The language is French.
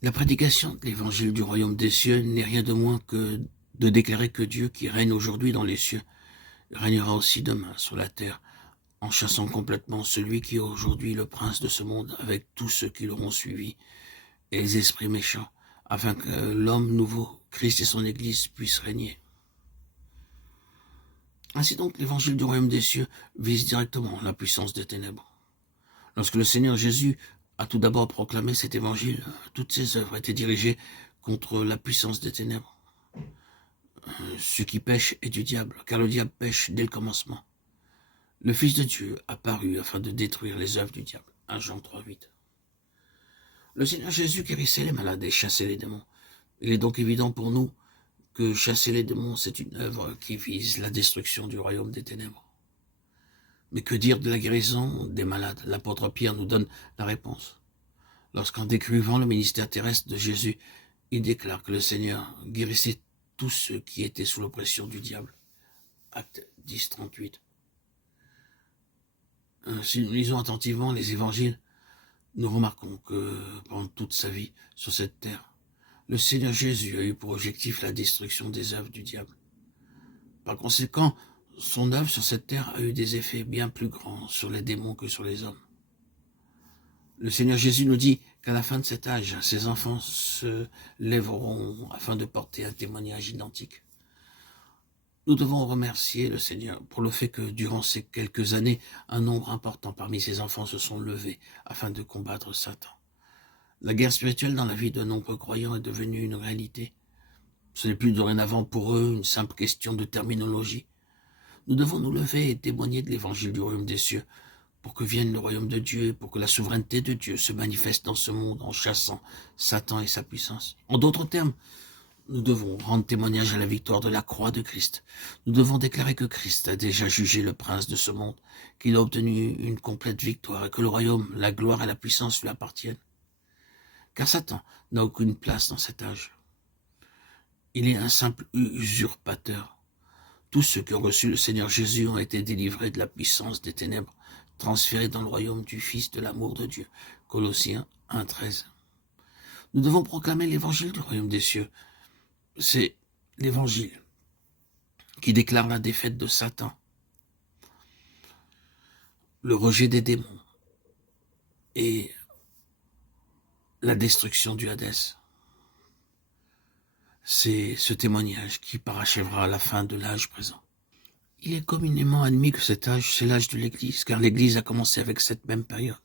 La prédication de l'évangile du royaume des cieux n'est rien de moins que de déclarer que Dieu, qui règne aujourd'hui dans les cieux, régnera aussi demain sur la terre, en chassant complètement celui qui est aujourd'hui le prince de ce monde, avec tous ceux qui l'auront suivi, et les esprits méchants, afin que l'homme nouveau, Christ et son Église, puissent régner. Ainsi donc, l'évangile du royaume des cieux vise directement la puissance des ténèbres. Lorsque le Seigneur Jésus a tout d'abord proclamé cet évangile, toutes ses œuvres étaient dirigées contre la puissance des ténèbres. Ce qui pêche est du diable, car le diable pêche dès le commencement. Le Fils de Dieu apparut afin de détruire les œuvres du diable. 1 Jean 3,8. Le Seigneur Jésus guérissait les malades et chassait les démons. Il est donc évident pour nous que chasser les démons, c'est une œuvre qui vise la destruction du royaume des ténèbres. Mais que dire de la guérison des malades? L'apôtre Pierre nous donne la réponse. Lorsqu'en décrivant le ministère terrestre de Jésus, il déclare que le Seigneur guérissait tous ceux qui étaient sous l'oppression du diable. Acte 10, 38. Si nous lisons attentivement les évangiles, nous remarquons que pendant toute sa vie sur cette terre, le Seigneur Jésus a eu pour objectif la destruction des œuvres du diable. Par conséquent, son œuvre sur cette terre a eu des effets bien plus grands sur les démons que sur les hommes. Le Seigneur Jésus nous dit qu'à la fin de cet âge, ses enfants se lèveront afin de porter un témoignage identique. Nous devons remercier le Seigneur pour le fait que durant ces quelques années, un nombre important parmi ses enfants se sont levés afin de combattre Satan. La guerre spirituelle dans la vie de nombreux croyants est devenue une réalité. Ce n'est plus dorénavant pour eux une simple question de terminologie. Nous devons nous lever et témoigner de l'évangile du royaume des cieux pour que vienne le royaume de Dieu, pour que la souveraineté de Dieu se manifeste dans ce monde en chassant Satan et sa puissance. En d'autres termes, nous devons rendre témoignage à la victoire de la croix de Christ. Nous devons déclarer que Christ a déjà jugé le prince de ce monde, qu'il a obtenu une complète victoire et que le royaume, la gloire et la puissance lui appartiennent. Car Satan n'a aucune place dans cet âge. Il est un simple usurpateur. Tous ceux qui ont reçu le Seigneur Jésus ont été délivrés de la puissance des ténèbres, transférés dans le royaume du Fils de l'amour de Dieu. Colossiens 1,13. Nous devons proclamer l'évangile du royaume des cieux. C'est l'évangile qui déclare la défaite de Satan, le rejet des démons et la destruction du Hadès. C'est ce témoignage qui parachèvera la fin de l'âge présent. Il est communément admis que cet âge, c'est l'âge de l'Église, car l'Église a commencé avec cette même période.